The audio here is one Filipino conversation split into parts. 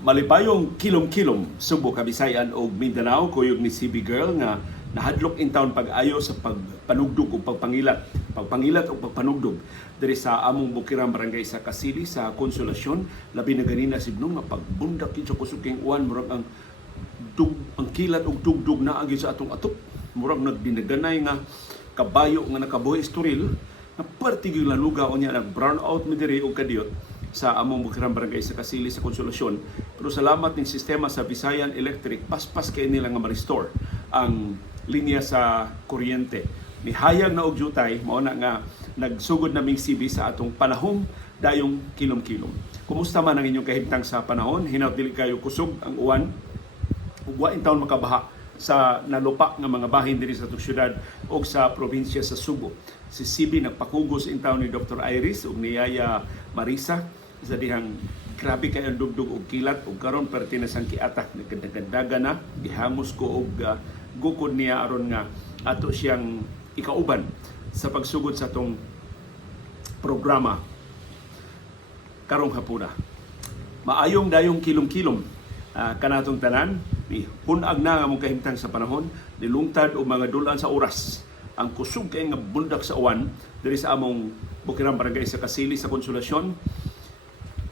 Malipayong kilom-kilom Subo, Kabisayan ug Mindanao kuyog ni CB Girl nga nahadlok in town pag-ayo sa pagpanugdog o pagpangilat o pagpanugdog diri sa among Bukirang Barangay sa Kasili sa Konsolasyon. Labi na ganina sibnong nga pagbundak sa kusuking uwan murag ang kilat og dugdog na agi sa atong atop, murag nagdinaganay nga kabayo nga nakabuhi istoril na partigil lanuga o niya nag brown out mi diri og kadiyot sa among Bukirang Barangay sa Kasili sa Konsolasyon. Pero salamat ning sistema sa Visayan Electric, paspas kay nila nga ma-restore ang linya sa kuryente. Nihayag na og jutay, mao na nga nagsugod naming CB sa atong panahong dayong kilom-kilom. Kumusta man ang inyong kahimtang sa panahon? Hinaut dili kayo kusog ang uwan. Ug wa in taon makabaha sa nalupa nga mga bahin diri sa atong syudad o sa probinsya sa Subo. Si CB nagpakugos in taon ni Dr. Iris ug ni Yaya Marisa sa dihang grabe kay ang dugdug og kilat ug karon perti na sang kiatak nagdaga na gihamos ko og gukod niya aron nga ato siyang ikauban sa pagsugod sa atong programa karong hapuna. Maayong dayong kilom-kilom kanatong tanan, ni hunag na nga mong kahimtang sa panahon, nilungtad o mga dulan sa oras ang kusog kay nga bundak sa uwan diri sa among Bukirang Barangay sa Kasili sa Konsolasyon.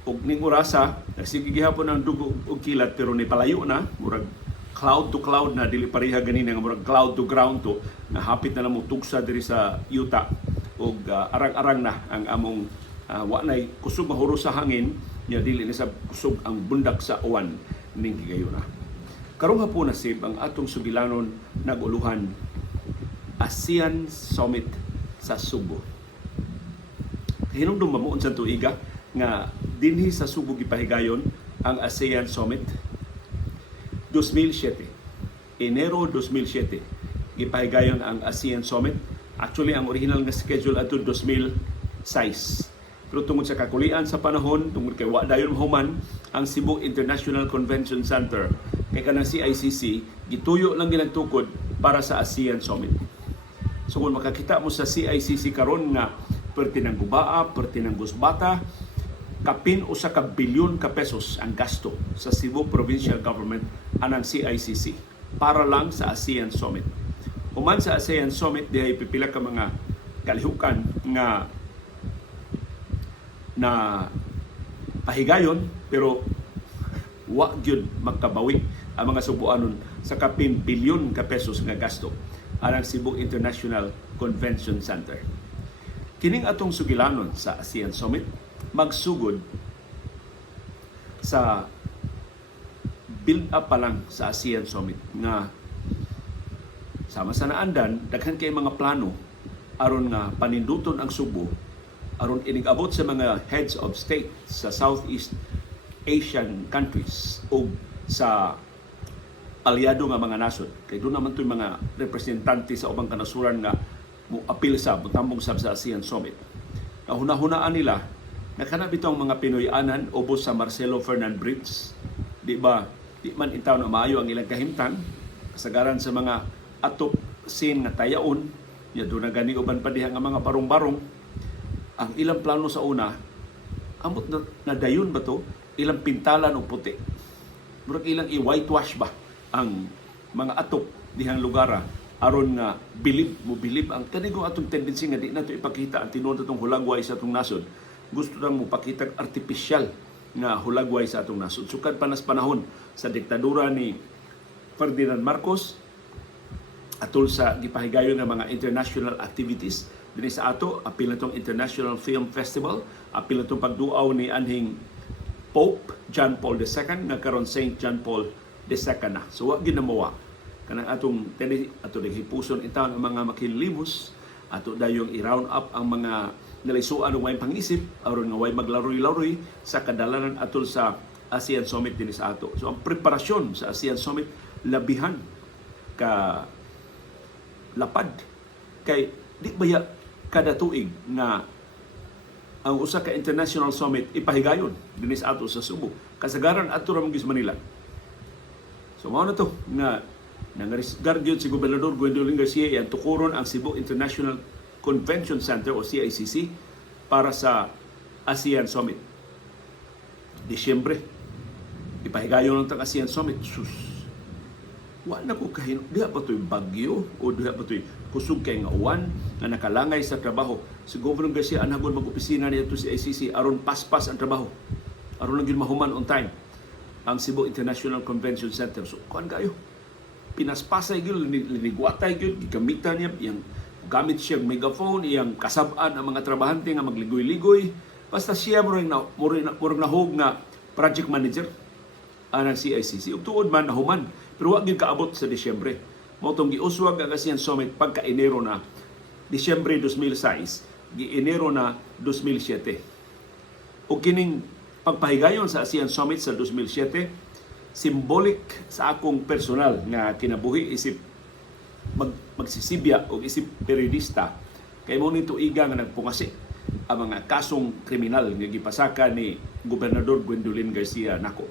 Ug ning orasa nagsige gihapon ang dugo og kilat pero ni palayo na, murag cloud to cloud na, dili pareha ganina nga murag cloud to ground to, na hapit na namo tugsa diri sa yuta ug arang-arang na ang among wa nay kusog mahuro sa hangin nya dili na sa kusog ang bundak sa uwan ning gigayuna. Karong hapon na sib ang atong sugilanon naguluhan ASEAN Summit sa Subo. Hinungdong mamuon sa tuiga nga dinhi sa Subo gipahigayon ang ASEAN Summit 2007. Enero 2007 gipahigayon ang ASEAN Summit. Actually ang original nga schedule adto 2006. Pero tungod sa kakulian sa panahon, tungod kay wa dayon mahuman ang Cebu International Convention Center kay kanang CICC, gituyo lang ginagtukod para sa ASEAN Summit. So kung makakita mo sa CICC karon nga perti ng Gubaa, perti ng Gusbata, kapin usa ka bilyon ka pesos ang gasto sa Cebu Provincial Government anang CICC para lang sa ASEAN Summit. Human sa ASEAN Summit dihay pipila ka mga kalihukan nga na pahigayon pero wa gyud magkabawi ang mga Subuanon sa kapin bilyon ka pesos nga gasto anang Cebu International Convention Center. Kining atong sugilanon sa ASEAN Summit magsugod sa build up pa lang sa ASEAN Summit nga sama sa naandan daghan kay mga plano aron nga paninduton ang Subo aron inigabot sa mga heads of state sa Southeast Asian countries o sa aliado nga mga nasod. Kay doon naman ito yung mga representante sa ubang kanasuran nga mo apil sa butambong sa ASEAN Summit. Hunahunaan nila na kanab itong mga Pinoy-anan ubos sa Marcelo Fernan Bridge. Di ba? Di man itaw na maayo ang ilang kahimtang kasagaran sa mga atop scene nga tayaon. Ya doon na gani uban pa diha nga mga barong-barong. Ang ilang plano sa una, amot na dayon ba to? Ilang pintalan o puti. Murag ilang i-whitewash ba ang mga atop dihang lugar aron nga bilib ang kanigo atong tendency nga di nato ipakita ang tinuod atong hulagway sa atong nasod. Gusto lang mo pakita artificial nga hulagway sa atong nasod. Sukad panas panahon sa diktadura ni Ferdinand Marcos atol sa gipahigayon ng mga international activities dinhi sa ato, apil na itong International Film Festival, apil na itong pagduaw ni anhing Pope John Paul II nga karon Saint John Paul II na. So wa ginamawa kanang atong ato hipuson itaw ang mga makinlimos, ato dayong i-round up ang mga nalisuan ng way pangisip aron nga way maglaroy-laroy sa kadalanan atol sa ASEAN Summit dinhi sa ato. So ang preparasyon sa ASEAN Summit labihan ka lapad kay di baya kada tuig na ang usa ka international summit ipahigayon dinhi sa ato sa Subo. Kasagaran ato ra mong Manila. So mao na to nga nangarisgar gyud si Gobernador Gwendolyn Garcia ang tukuron ang Cebu International Convention Center o CICC para sa ASEAN Summit. Disyembre Ipahigayon ng ASEAN Summit. Sus, wala ko kahin, diha pa to'y bagyo o diha pa to'y kusog kay nga uwan na nakalangay sa trabaho. Si Governor Garcia anagon mag-opisina niya to si ICC aron paspas ang trabaho. Aron lang yun mahuman on time ang Cebu International Convention Center. So, kuan kayo. Pinaspasay yun, linigwatay yun, gigamitan niya, yung gamit siya megaphone, iyang kasabaan ang mga trabahante nga magligoy-ligoy. Basta siya murang nahog nga project manager ng CICC. Ug tuod man nahuman, pero wag gyud kaabot sa Disyembre. Mao tong giuswag ang ASEAN Summit pagka Enero na Disyembre 2006, gi-Enero na 2007. Ug kining pagpahigayon sa ASEAN Summit sa 2007, symbolic sa akong personal nga kinabuhi isip magsisibya o isip periodista kay mo ni tuiga nga nagpungasi ang mga kasong kriminal nga gipasaka ni Gobernador Gwendolyn Garcia nako.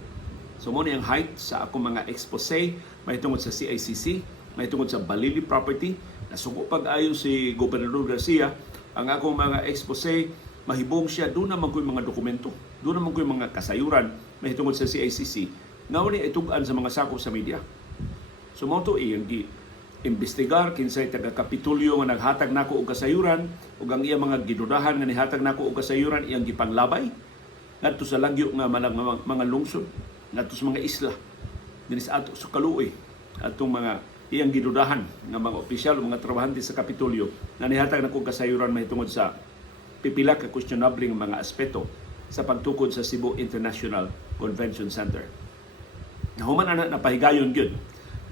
So mo ni ang height sa akong mga expose mahitungod sa CICC, mahitungod sa Balili property. Nasuko pag-ayo si Gobernador Garcia ang akong mga expose, mahibong siya doon naman ko yung mga dokumento, doon naman ko yung mga kasayuran mahitungod sa CICC nga ni itugan sa mga sakop sa media. So mo to iyang investigar kinsay taga Kapitulyo nga naghatag nako og kasayuran ug ang iya mga gidudahan nga nihatag nako og kasayuran iyang gipanglabay ngadto sa lagyo nga mga lungsod, ngadto sa mga isla dinhi sa ato sa kaluoy atong mga iyang gidudahan nga mga opisyal o mga trabahante sa Kapitulyo nga nihatag nako og kasayuran mahitungod sa pipila ka questionable nga mga aspeto sa pagtukod sa Cebu International Convention Center. Nahuman ana napahigayon gyud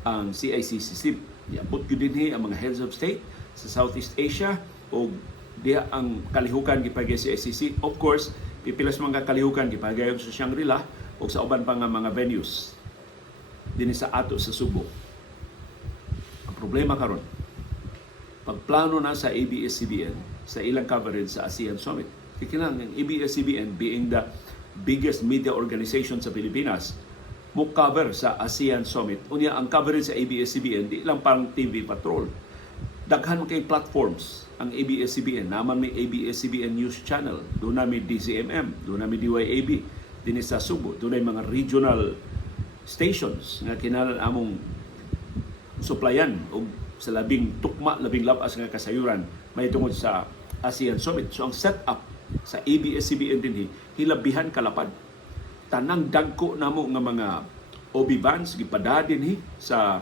ang CICC. Iabot gyud dinhi ang mga heads of state sa Southeast Asia o diha ang kalihukan gipagay sa ICC. Of course, pipilas mga kalihukan gipagayon sa Shangri-La o sa uban pa nga mga venues dinhi sa ato sa Subo. Ang problema karon, pagplano na sa ABS-CBN sa ilang coverage sa ASEAN Summit. Kikinang ang ABS-CBN being the biggest media organization sa Pilipinas mo cover sa ASEAN Summit. Unya ang coverage sa ABS-CBN di lang parang TV Patrol. Daghan kay platforms ang ABS-CBN. Naman may ABS-CBN News Channel, doon na may DCMM, doon na may DYAB dinhi sa Subo, doon na mga regional stations nga kinahanglan among suplayan og sa labing tukma, labing labas nga kasayuran may tungod sa ASEAN Summit. So ang setup sa ABS-CBN dinhi hilabihan kalapad. Tanang dagko namo nga mga OB vans gipada dinhi sa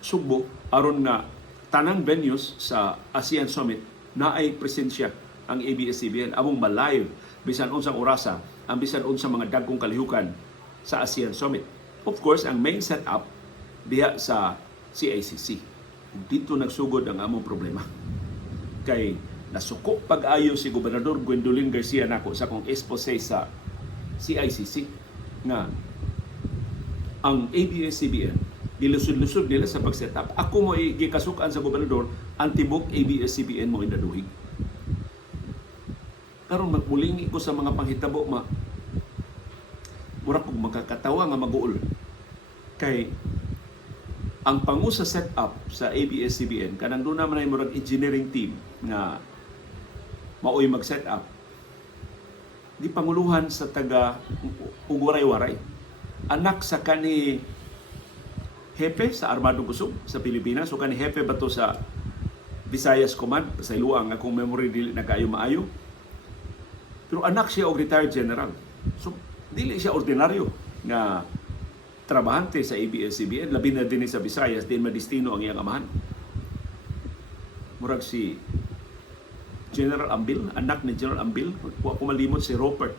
Subo aron nga tanang venues sa ASEAN Summit naay presensya ang ABS-CBN among ma-live bisan unsang orasa ang bisan unsang mga dagkong kalihukan sa ASEAN Summit. Of course, ang main setup diha sa CICC. Dito nagsugod ang among problema. Kay nasuko pag-ayo si Gobernador Gwendolyn Garcia nako sa kong expose sa CICC nga ang ABS-CBN gilusod-lusod nila sa pag-setup. Ako mo gikasukan sa gobernador ang tibok ABS-CBN mo indaduhig. Karon magmulingi ko sa mga panghitabo mura kog makakatawa nga mag-uol kay ang pangu sa setup sa ABS-CBN kanang doon naman ay murag engineering team nga maoy mag-setup di panguluhan sa taga Uguray-Waray. Anak sa kani hepe sa Armadong Kusog sa Pilipinas. So kani hepe ba to sa Visayas Command? Sa iluang akong memory dili na kayo maayo. Pero anak siya og retired general. So dili siya ordinaryo nga trabahante sa ABS-CBN. Labi na din sa Visayas, din madistino ang iyang amahan. Murag si General Ambil, anak ni General Ambil, huwag ko malimot si Robert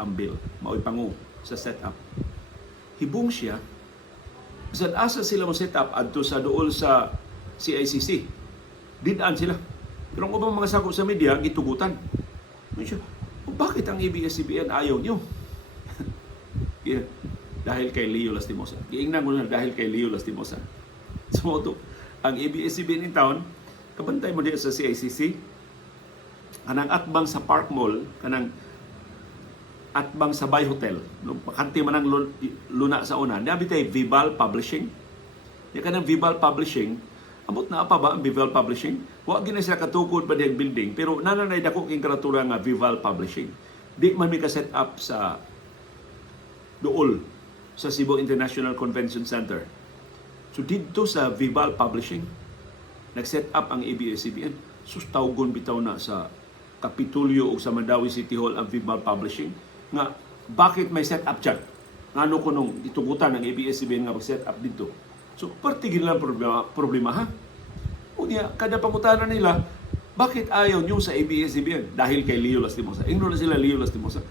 Ambil, mao'y pangu sa setup. Hibong siya, bisan asa sila mo setup adto sa dool sa CICC. Didaan sila. Pero ang ubang mga sakop sa media, gitugutan. Bakit ang ABS-CBN ayaw niyo? Yeah, dahil kay Leo Lastimosa. Giingnan mo na dahil kay Leo Lastimosa. So, ang ABS-CBN in town, kabantay mo diya sa CICC, kanang atbang sa Park Mall, kanang atbang sa Bay Hotel, no, pakanti man ang luna sa una, nabi tayo Vival Publishing. Yung kanang Vival Publishing, amot na apa ba ang Vival Publishing? Huwag gina sila katukod pa diyang building, pero nananay dako king karatura nga Vival Publishing. Di man may ka-set up sa dool sa Cebu International Convention Center. So dito sa Vival Publishing, nag-set up ang ABS-CBN. Tawgon bitaw na sa Kapitulyo o sa Mandawi City Hall ang Vival Publishing nga bakit may set up dyan? Ngano ko nung itugutan ng ABS-CBN nga mag-set up dito. So partigil lang problema ha. Unya, kada pangutanan nila, bakit ayaw nyo sa ABS-CBN? Dahil kay Leo Lastimosa. Ingno na sila Leo Lastimosa.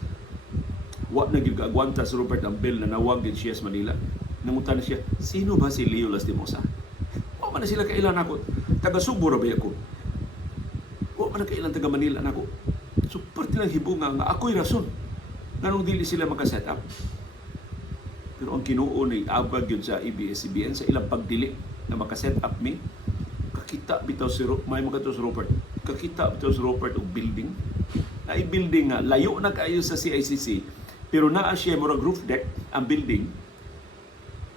Wa na gigagwanta si Robert Ambel na nawag din siya sa Manila. Nangutan na siya, sino ba si Leo Lastimosa? Wa man na sila kailan ako. Taga Subo ra ba ako? Wa man na kailan taga Manila na ako. So parte lang hibunga nga ako'y rason. Nanong dili sila maka-set up. Pero ang Ginoo ni abag yun sa ABS-CBN sa ilang pagdili na maka-set up me. Kakita bitaw si may mga to si Robert. Kakita bitaw si Robert og building. Na i-building nga layo na kaayo sa CICC pero naa siya murag roof deck ang building.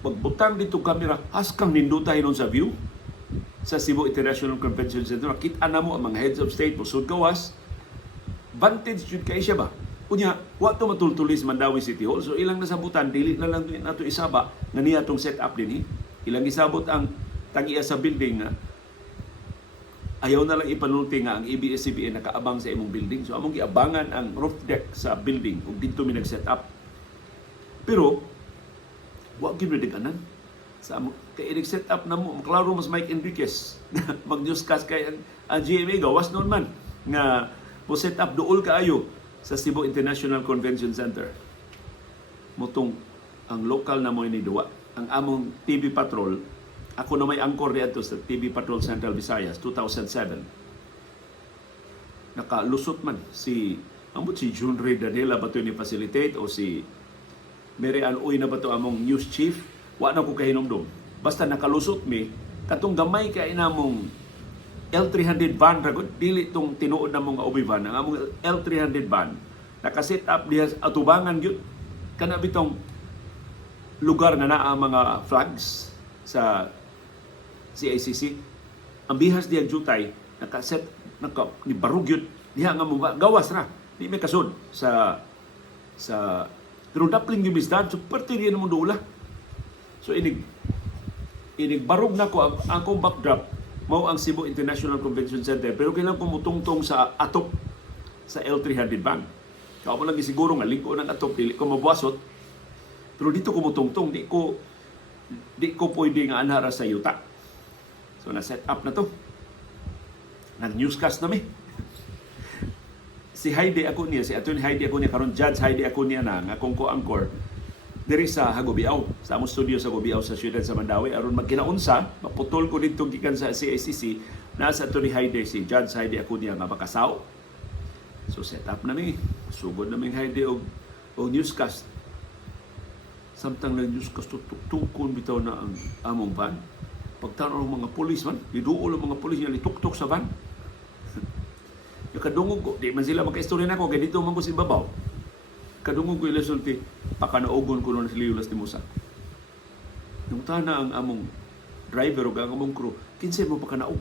Pagbutang dito kamera haskang nindutay nun sa view sa Cebu International Convention Center. Kita na mo ang mga heads of state musud gawas. Vantage jud kay siya ba? Unya, wa to matultulis Mandawi City Hall. So ilang nasabutan dili na lang nato isaba nga niya tong set up dinhi. Ilang isabot ang tagiya sa building nga ayaw na lang ipanulti nga ang ABS-CBN nakaabang sa imong building. So among giabangan ang roof deck sa building ug dito mi nag-set up. Pero wa gyud diganan sa kay i-set up na mo klaro mas Mike Enriquez mag-discuss kay ang GMA gawas noon man nga mo set up duol kaayo sa Cebu International Convention Center. Motong ang local na mo ini duwa. Ang among TV Patrol, ako na may angkor dito sa TV Patrol Central Visayas 2007. Nakalusot man si June Ray Danela ba ito ni facilitate o si Mary Ann Uy na ba ito among news chief? Wa na ko kahinomdom. Basta nakalusot mi, katong gamay kay namong L300 van ragod dili tong tinuod na mong ubi van ang among L300 van naka-set up diha atubangan gyud kana bitong lugar nga naa mga flags sa CICC ang bihas diha jutay naka-set ni barug gyud diha nga mo gawas ra di may kasod sa pero dapling yung misdan so parte rin mo dula so inig barug na ko ang akong backdrop mao ang Cebu International Convention Center pero kailangan ko mutungtong sa atop sa L300 van. Kao mo lang siguro nga lingko ng atop dili ko mabuasot. Pero dito ko mutungtong di ko pwede nga anhara sa yuta. So na set up na to. Nag-newscast na mi. Si Heidi Acuña, si Attorney Heidi Acuña karon Judge Heidi Acuña na nga akong ko-anchor diri sa Hagobiao, sa among studio sa Hagobiao sa siyudad sa Mandawi aron magkinaunsa maputol ko dito gikan sa CICC na sa Attorney Heidi si Judge Heidi Acuña nga makasaw. So set up na mi, sugod na mi Heidi og newscast. Samtang nag-newscast tukon bitaw na ang among van. Pagtanaw ng mga pulis man, giduol ang mga pulis nga lituktok sa van. Yung kadungog ko, di man sila magka-istorya na ko, kaya dito man ko si babaw. Kadungog ko ilasulti, pakanaugon ko nun sa Leo Lastimosa. Nung tana ang among driver o ang among crew, kinsay mo pakanaog?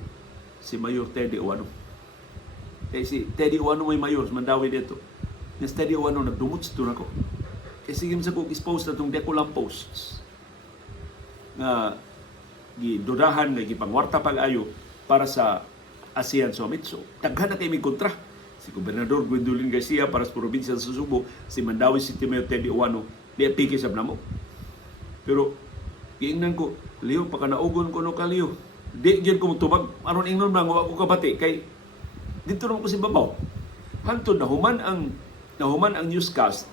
Si Mayor Teddy Uwano. Kaya si Teddy Uwano may mayor, Mandawi dito. Si Teddy Uwano nagdumot sa doon ako. Kaya sige sa kong expose na itong Decolam posts. Nga, gidudahan, nga gipangwarta pag-ayo para sa ASEAN Summit. So, daghan na kayo may kontra. Si Gobernador Gwendolyn Garcia para sa probinsya sa Subo, si Mandawi City Mayor Teddy Uwano, di apiki sa namo. Pero, giingnan ko, Leo, pakanaugon ko no ka, Leo. Di dyan ko matubag, aron ingnon lang, wala ko kabati, kay dito naman ko si Babaw. Hantod, nahuman ang newscast,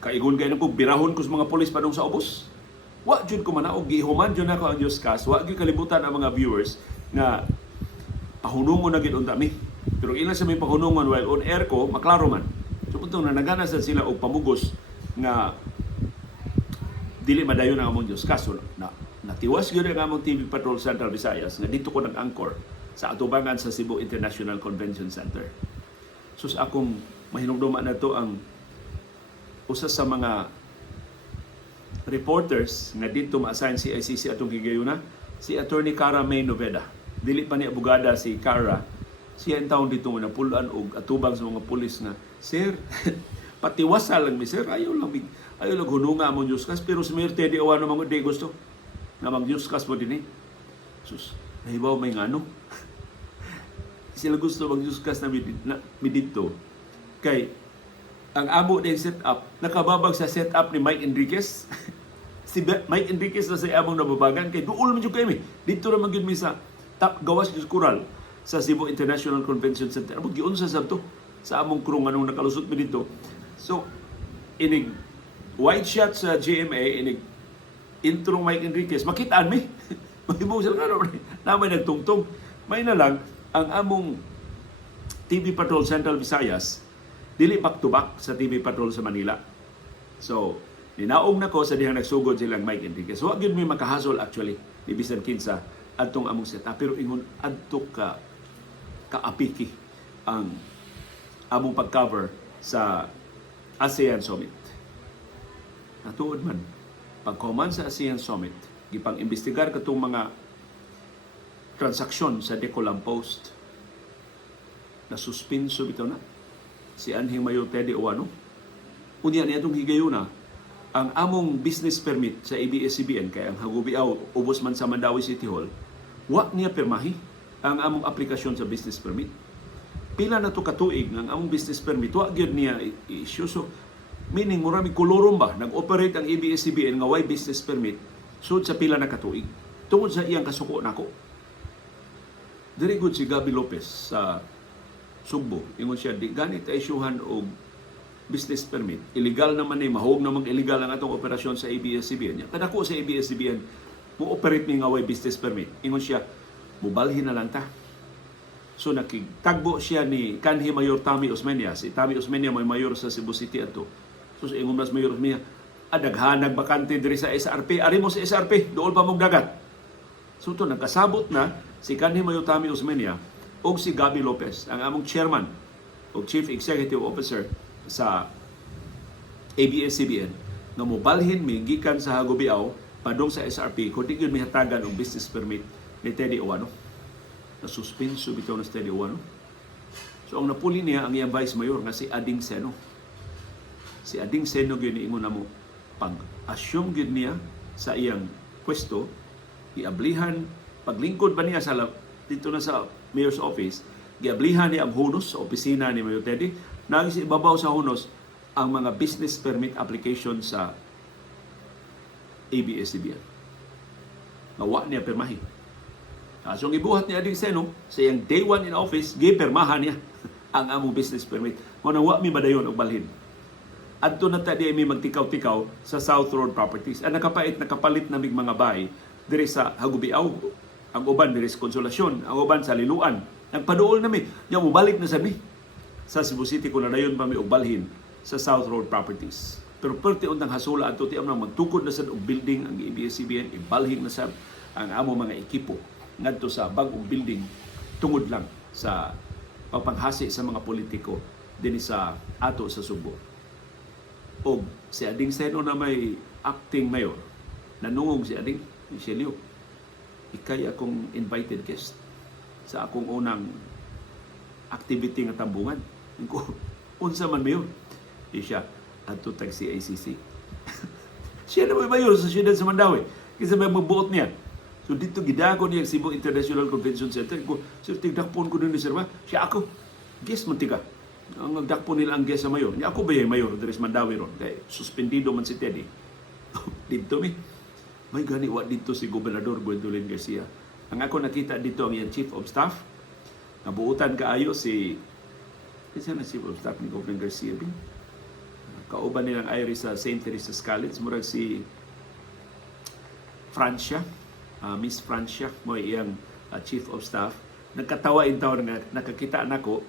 kaigon kayo na ko, birahon ko sa mga polis pa nung sa ubos. Wa dyan ko manaog, gihuman dyan ako ang newscast, wa dyan kalimutan ang mga viewers na pahunungon na ginoon dami. Pero ilan sa may pahunungon while on air ko, maklaro man. So puntong na naganasan sila og pamugos nga dili madayon ang among newscast. So, natiwas gyud ang among TV Patrol Central Visayas nga dito ko nag-anchor sa atubangan sa Cebu International Convention Center. So sa akong mahinungduman na to ang usa sa mga reporters nga dito ma-assign si ICC atong higayuna, si Attorney Cara May Noveda. Dili pa ni abogada si Cara. Siya ang taon dito mo napulaan o atubang sa mga pulis na, Sir, patiwasa lang mi, Sir. Ayaw lang Ayo lang hununga among Yuskas, pero si Mayor Teddy Awano mga di gusto na mag-Yuskas mo din eh. Sus, nahibaw may ngano. Sila gusto mag-Yuskas na midito. Kay, ang amo na yung setup, nakababag sa setup ni Mike Enriquez. Si Mike Enriquez na sa among nababagan, kay duol man yung kayo eh. Dito naman yun sa top gawas yung kural sa Cebu International Convention Center. Amo, giunsa sa to sa among krong anong nakalusot mi dito. So, inig wide shot sa GMA, inig intro Mike Enriquez, makitaan mi. Mahibong sila na may nagtungtong. May na lang, ang among TV Patrol Central Visayas, dili back to back sa TV Patrol sa Manila. So, ninaong na ko sa dihang nagsugod silang Mike Enriquez. So, agad may makahasol actually, ni Bisan Kinsa, atong among setup. Pero ingon, adto kaapiki ang among pag-cover sa ASEAN Summit. Natuod man, pagkoman sa ASEAN Summit, gipang-imbestigar katong mga transaksyon sa Decolam Post na suspenso bitaw na si Anhing Mayor Teddy Awano. Unya niya itong higayuna ang among business permit sa ABS-CBN kay ang hagubiaw ubos man sa Mandawi City Hall, wa niya pirmahi ang among aplikasyon sa business permit. Pila na to katuig ng among business permit, wa gyud niya issue. So, meaning murami kolorom ba nag-operate ang ABS-CBN nga way business permit sud sa pila na katuig tungod sa iyang kasuko nako. Diri gud si Gabi Lopez sa Sugbo, ingon siya di ganit isyuhan og business permit. Illegal naman ni mahog namang illegal ang atong operasyon sa ABS-CBN. Kada ko sa ABS-CBN mo operate mi nga way business permit. Ingon siya, mubalhin na lang ta. So nakitagbo siya ni kanhi Mayor Tommy Osmeña. Si Tommy Osmeña may mayor sa Cebu City ato. So ingon mas Mayor Osmeña, daghanag bakante diri sa SRP. Ari mo sa SRP, dool pa mong dagat. So to nagkasabot na si kanhi Mayor Tommy Osmeña o si Gabi Lopez, ang among chairman o chief executive officer sa ABS-CBN na mobalhin mi gikan sa Hagubiaw padung sa SRP kung di yun may hatagan og business permit ni Teddy Awano. Na-suspenso bitaw na si Teddy Awano. So ang napuli niya ang iyang vice mayor nga si Ading Seno. Si Ading Seno gyud niingon namo pag-assume gyud niya sa iyang pwesto, giablihan paglingkod ba niya sa dito na sa mayor's office, giablihan niya ang hunos sa opisina ni Mayor Teddy. Naging ibabaw sa hunos ang mga business permit application sa ABS-CBN. Nawa niya permahin. So, ang ibuhat ni Ading Seno sa iyang day 1 in office, gipermahan niya ang among business permit. Kung nawa mi madayon og balhin. Adto na tadi mi magtikaw-tikaw sa South Road Properties. Ang nakapalit na mig mga bahay diri sa Hagubiaw. Ang uban diri sa Konsolasyon, ang uban sa Liluan. Nagpaduol na mi, nya mobalik na sa mi sa Cebu City kung nadayon pa mi og balhin sa South Road Properties. Pero perti untang hasula adto ti among magtukod na sad og building ang ABS-CBN, ibalhin na sad ang amo mga ekipo ngadto sa bag-ong building tungod lang sa pagpanghasi sa mga politiko dinhi sa ato sa Subo. Og si Ading Seno na may acting mayor, nanungog si Ading Michelio, ikay akong invited guest sa akong unang activity nga tambungan. Ko unsa man mayor? Siya adto tag CICC. Siya na may mayor sa siyudad sa Mandawi. Kasi may magbuot niya. So dito gidago niya Cebu International Convention Center. Ko, sir, tigdakpon ko din ni sir ba? Siya ako. Guest man tiga. Ang nagdakpon nila ang guest sa mayor. Niya ako ba yung mayor? There is Mandawi ron. Kaya suspendido man si Teddy. Dito mi. May gani wa dito si Gobernador Gwendolyn Garcia. Ang ako nakita dito ang iyang Chief of Staff. Nabuutan kaayo si isa na Chief of Staff ni Governor Garcia. Kauban nilang Iris sa St. Teresa's College. Murag si Francia. Miss Francia mo iyang Chief of Staff. Nagkatawa in taon nga nakakita nako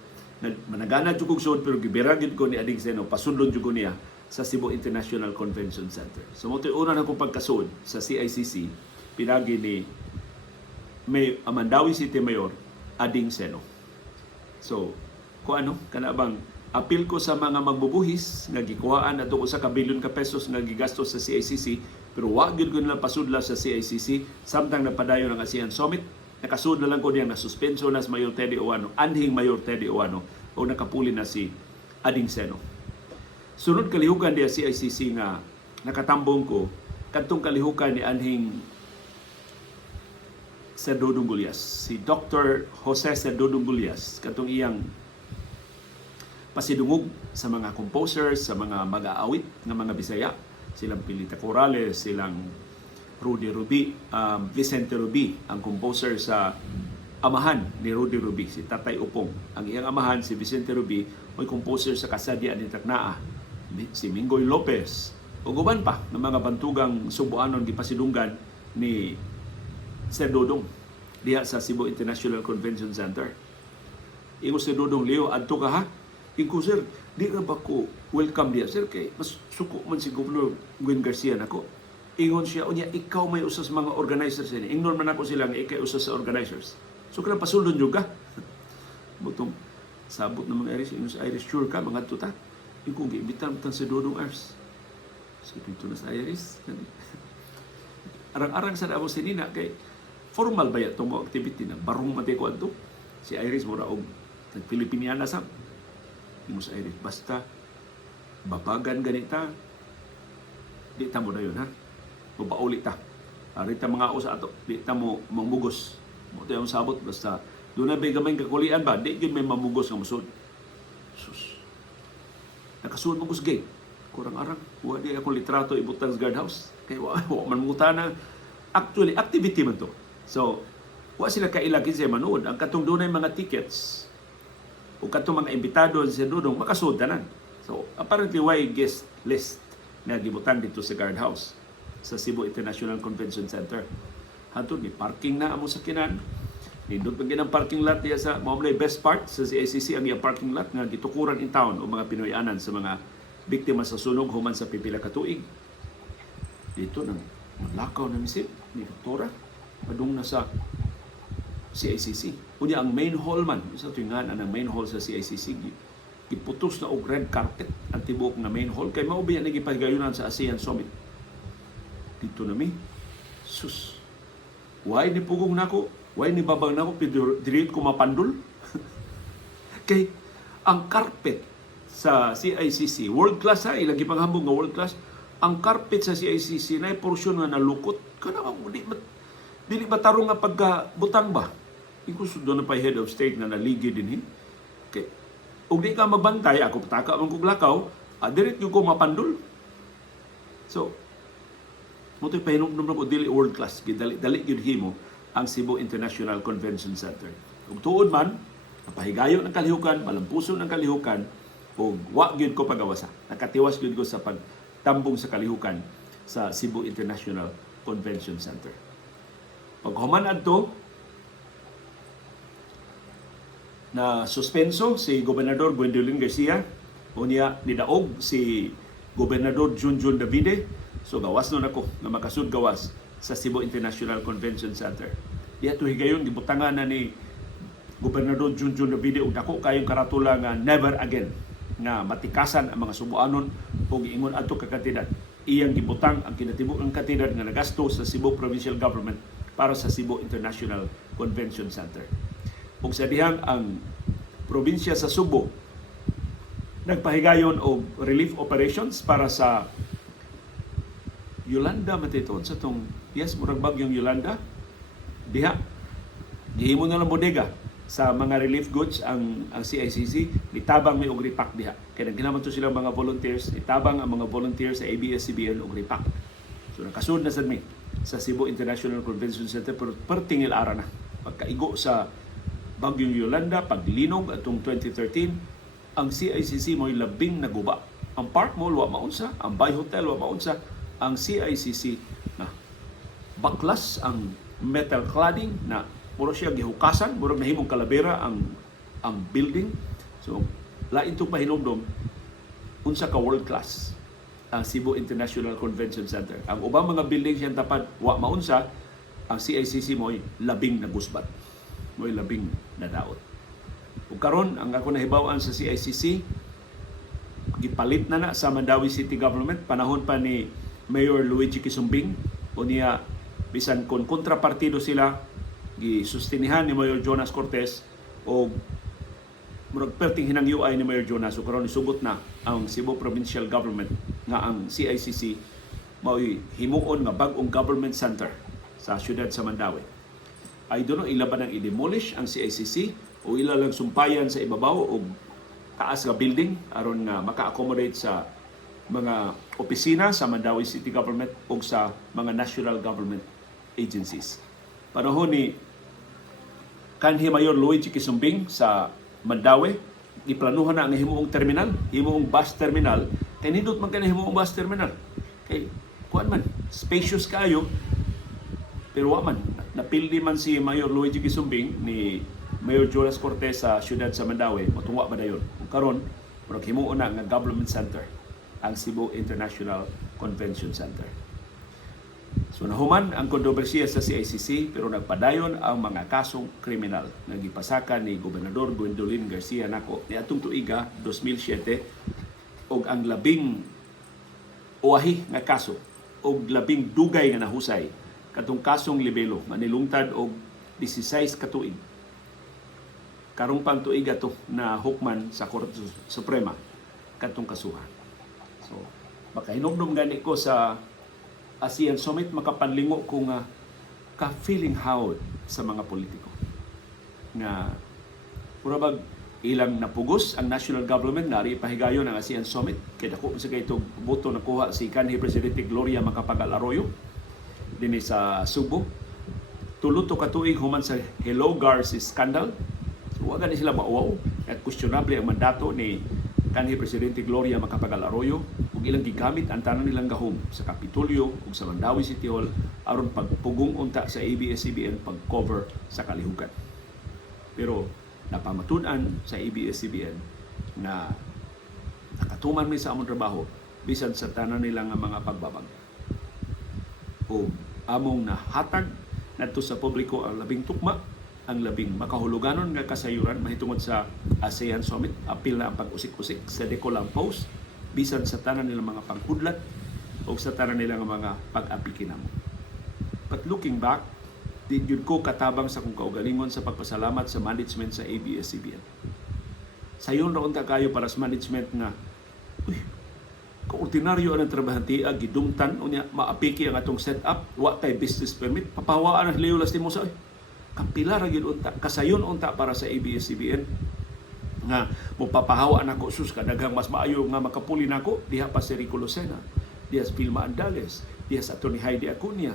managana jud kog sud pero gibiragid ko ni Ading Seno pasundon jud ko niya sa Cebu International Convention Center. So mo una na kong pagkasud sa CICC pinagi ni may Mandawi City Mayor Ading Seno. So kung ano kana bang apil ko sa mga magbubuhis nga gikuhaan adto sa kabilyon ka pesos nga gigastos sa CICC pero wa gyud ko nila pasudla sa CICC samtang napadayon ang ASEAN Summit. Nakasud na lang ko niya na suspenso na si Mayor Teddy Awano, anhing Mayor Teddy Awano o nakapuli na si Ading Seno. Sunod kalihukan diya CICC nga nakatambong ko kadtong kalihukan ni anhing Sir Dodong Gulyas. Si Dr. Jose Sir Dodong Gulyas, katong iyang pasidungog sa mga composers, sa mga mag-aawit ng mga Bisaya, silang Pilita Corrales, silang Rudy Ruby, Vicente Ruby, ang composer sa amahan ni Rudy Ruby, si Tatay Upong. Ang iyang amahan, si Vicente Ruby, ay composer sa Kasadya ni Tacnaa, si Mingoy Lopez, o guban pa ng mga bantugang Subuanon gipasidunggan ni Sir Dodong diha sa Cebu International Convention Center. Ingo si Dodong, Leo, adto ka ha? Ingo, sir, di ra ba ko welcome diha, sir, kay mas suko man si Governor Gwen Garcia nako. Ingon siya, unya, ikaw may usas mga organizers ini. Ingnon man ako sila nga ikay usas sa organizers. So kaya pasulon juga. Butong sabot ng mga Irish, ingon sa Irish, sure ka, mga tuta. Ingo, gibitan si Dodong Ars. So dito na sa Irish. Arang-arang sa Davao sinina kay formal ba itong mga activity na barong matiko ato. Si Iris mura og nag-Pilipiniana sa ingo sa Iris, basta babagan ganita di ta mo dayon ha, mapauli ta arita mga usa ato, di ta mo mamugos mo tayo sabot, basta doon na may gamay kakulian ba, di yun may mamugos ng musod. Sus, nakasuod mong gate kurang arang, di ako litrato ibutang sa guardhouse kay wa man mutana. Actually activity man to, so wa sila kailagin siya manood. Ang katong dunay mga tickets o katong mga imbitado sa Dodong makasuod tanan. So apparently why guest list na gibutang dito sa guardhouse sa Cebu International Convention Center. Hantod ni parking na amo sakyanan, nindot pa ginang parking lot diya sa mao best part sa CICC ang iyang parking lot nga gitukuran in town o mga Pinoyanan sa mga biktima sa sunog human sa pipila ka tuig. Dito nang lakaw na misip ni Doktora padung na sa CICC. Unya ang main hall man, sa tuingan ang main hall sa CICC giputos na og red carpet ang tibuok na main hall kay mao biya nagipagayunan sa ASEAN Summit. Dito na mi. Sus. Why ni pugong nako? Why ni babang nako dirit ko mapandol? Kay ang carpet sa CICC, world class ha, ilang gipanghambog nga world class. Ang carpet sa CICC na porsyon nga nalukot. Kana dili ba tarong nga pagkabutang ba? Ikuso doon na pa head of state na naligi din hin. Okay. Ug di ka magbantay, ako pataka man kog lakaw, diret gyud ko mapandol. So, mo to'y pahinom ko dili world class, dali gyud himo ang Cebu International Convention Center. Ug tuod man, napahigayon ang kalihukan, malampuson ang kalihukan, ug wa gyud ko pagawasa. Nakatiwas gyud ko sa pagtambong sa kalihukan sa Cebu International Convention Center. Paghuman adto na suspenso si Gobernador Gwendolyn Garcia, unya nidaog si Gobernador Junjun Davide. So gawas nun ako na makasud gawas sa Cebu International Convention Center. Diya to higayon gibutangan na ni Gobernador Junjun Davide ug dako kayong karatula nga never again nga matikasan ang mga Subuanon ug ingon adto ka kantidad. Iyang gibutang ang kinatibuk-ang kantidad nga nagasto sa Cebu Provincial Government para sa Cebu International Convention Center. Ug sa dihang ang probinsya sa Subo nagpahigayon og relief operations para sa Yolanda matiton sa tong murag bagyong Yolanda. Diha gihimo na lang bodega sa mga relief goods ang CICC, nitabang may og repack diha. Kaya nagkinaman to silang mga volunteers, nitabang ang mga volunteers sa ABS-CBN og repack. So nakasud na sad mi sa Cebu International Convention Center per tingil ara na. Pagkaigo sa bagyong Yolanda, paglinog atong 2013, ang CICC mo'y labing naguba. Ang Park Mall wa maunsa, ang Bay Hotel wa maunsa, ang CICC na baklas ang metal cladding na mura siya gihukasan, mura nahimong kalabera ang building. So lain itong pahinumdom unsa ka world class ang Cebu International Convention Center. Ang ubang mga building siyang tapat wa maunsa, ang CICC mo'y labing nagusbat, mo'y labing nadaot. Ug karon ang ako nahibaw-an sa CICC gipalit na sa Mandawi City Government panahon pa ni Mayor Luigi Quisumbing. O niya bisan kon kontrapartido sila gisustinihan ni Mayor Jonas Cortez o murag perting hinang UI ni Mayor Jonas. So karon isugot na ang Cebu Provincial Government nga ang CICC mao'y himuon nga bag-ong government center sa siyudad sa Mandaue. I don't know, ila ba nang i-demolish ang CICC o ila lang sumpayan sa ibabaw o taas nga building aron nga maka-accommodate sa mga opisina sa Mandaue City Government o sa mga national government agencies. Panahon ni kanhi Mayor Luigi Quisumbing sa Mandaue, giplanuhan na ang himuong terminal, himuong bus terminal, kay nindot man kani himuong bus terminal. Kay kuan man, spacious kayo, pero wa man napildi man si Mayor Luigi Quisumbing ni Mayor Jonas Cortez sa siyudad sa Mandaue, matungwa ba dayon. Karon, murag himuon na nga government center ang Cebu International Convention Center. So nahuman ang kontrobersiya sa CICC pero nagpadayon ang mga kasong kriminal nga gipasakan ni Gobernador Gwendolyn Garcia nako niadtong tuiga 2007 og ang labing uwahi nga kaso og labing dugay nga nahusay katong kasong libelo nga nilungtad og 16 ka tuig. Karong pang tuig ato na hukman sa Korte Suprema katong kasuhan. So makahinumdum gani ko sa ASEAN Summit, makapanlingo ko nga ka-feeling how sa mga politiko. Nga purabag ilang napugos ang national government nga ri pahigayon ang ASEAN Summit kay dako sa kay itong boto nakuha si kanhi Presidente Gloria Macapagal Arroyo dinhi sa Subo. Tulo to ka tuig human sa Hello Garci scandal. So wa gani sila mauwaw at questionable ang mandato ni kanhi Presidente Gloria Macapagal Arroyo ug ilang gigamit ang tanan nilang gahom sa Kapitolyo ug sa Mandaue City Hall aron pagpugong unta sa ABS-CBN pag-cover sa kalihukan. Pero napamatud-an sa ABS-CBN na nakatuman mi sa among trabaho bisan sa tanan nila nga mga pagbabag. O among nahatag nadto sa publiko ang labing tukma, ang labing makahuluganon nga kasayuran mahitungod sa ASEAN Summit. Apil na ang pag-usik-usik sa Decolang Post bisan sa tanan nilang mga panghudlat o sa tanan nilang mga pag-apikinamo. But looking back, di yun ko katabang sa kong kaugalingon sa pagpasalamat sa management sa ABS-CBN. Sayon raon ta kayo para sa management nga kaordinaryo ang trabahantia, gidumtan unya maapiki ang atong setup, wa tay business permit, papawaan ang liulas ni mo sa kapila ra gyud unta, kasayon unta para sa ABS-CBN nga mopapahawa nako sus kadaghang mas maayo nga makapuli nako diha pa si Rico Lucena, diha sa Vilma Andales, diha sa Atty. Heidi Acuña.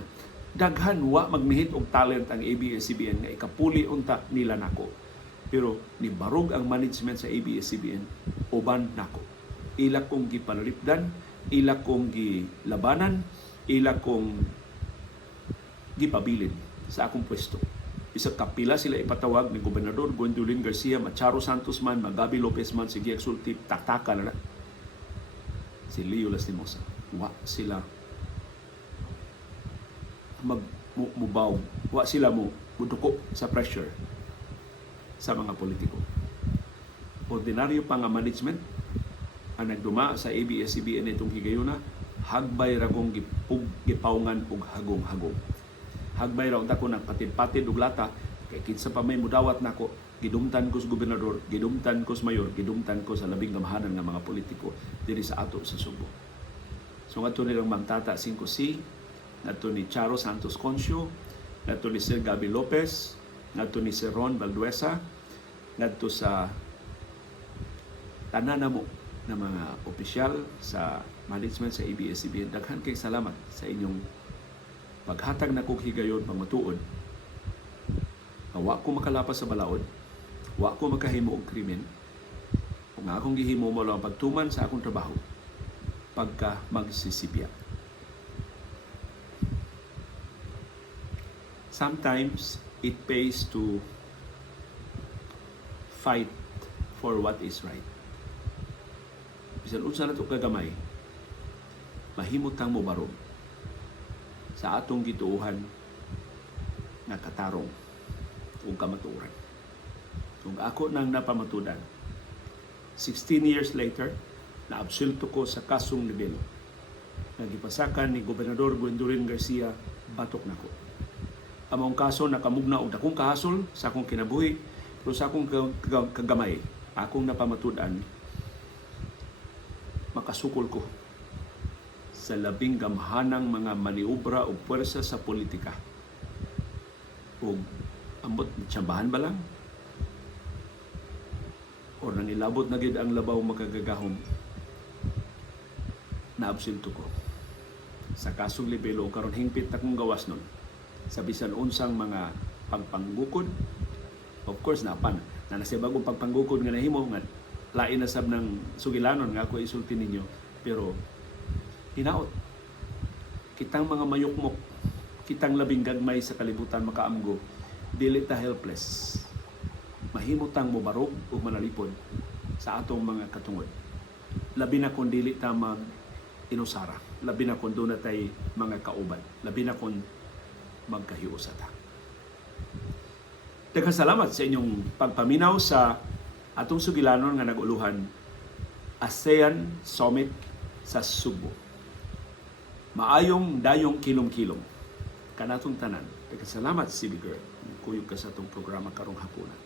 Daghan wa magmihit og talent ang ABS-CBN nga ikapuli unta nila nako. Pero nibarog ang management sa ABS-CBN uban nako. Ila kong gipanalipdan, ila kong gilabanan, ila kong gipabilin sa akong pwesto. Isa kapila sila ipatawag ni Gobernador Gwendolyn Garcia, Macharo Santos man, Magabi Lopez man, si Giag Sulti, tataka na si Leo Lastimosa. Wa sila mubaw. Wa sila muduko sa pressure sa mga politiko. Ordinaryo pa nga management ang nagduma sa ABS-CBN itong higayuna, hagbay ragong gipawngan og hagong-hagong. Hagbay raw ta ko nagpatid-patid og lata kay kinsa pa may mudawat nako, gidumtan ko sa gobernador, gidumtan ko sa mayor, gidumtan ko sa labing gamahanan nga mga politiko diri sa ato sa Subo. So ngadto nilang Mang Tata 5C, ngadto ni Charo Santos Concio, ngadto ni Sir Gabi Lopez, ngadto ni Sir Ron Valduesa, ngadto sa tanan namo na mga opisyal sa management sa ABS-CBN. Daghan kay salamat sa inyong paghatag na kong higayon pamatuod. Wa ko makalapas sa balaod, wa ko makahimo og krimen. Kung akong gihimo mo lang pagtuman sa akong trabaho, pagka magsisipya. Sometimes it pays to fight for what is right. Bisan unsa nato kagamay, mahimot kang mobarog sa atong gituuhan nga katarong o kamatuoran. Kung ako nang napamatudan, 16 years later, naabsulto ko sa kasong libelo. Nagipasakan ni Gobernador Gwendolyn Garcia, batok nako. Among kaso nakamugna og dakong kahasol sa akong kinabuhi, pero sa akong kagamay, akong napamatudan, makasukol ko sa labing gamhanang mga maniobra o puwersa sa politika. O ambot, tsambahan ba lang? O nang ilabot na gid ang labaw makagagahom, naabsinto ko. Sa kasong libelo, karon hingpit na kong gawas nun. Sa bisan unsang mga pagpanggukod, of course, napan. Na nasa bagong pagpanggukod nga nahimo, nga lain na sab ng sugilanon nga ako isulti ninyo. Pero, hinaot. Kitang mga mayukmok, kitang labing gagmay sa kalibutan makaamgo, dili ta helpless. Mahimutang mubarog o manalipod sa atong mga katungod. Labi na kung dili ta inusara. Labi na kung doon na tayo mga kauban. Labi na kung magkahiusa ta. Daghang salamat sa inyong pagpaminaw sa atong sugilanon nga naguluhan ASEAN Summit sa Subo. Maayong dayong kilom-kilom kanatong tanan. Daghang salamat, CB Girl. Kuyog ka sa atong programa karong hapunan.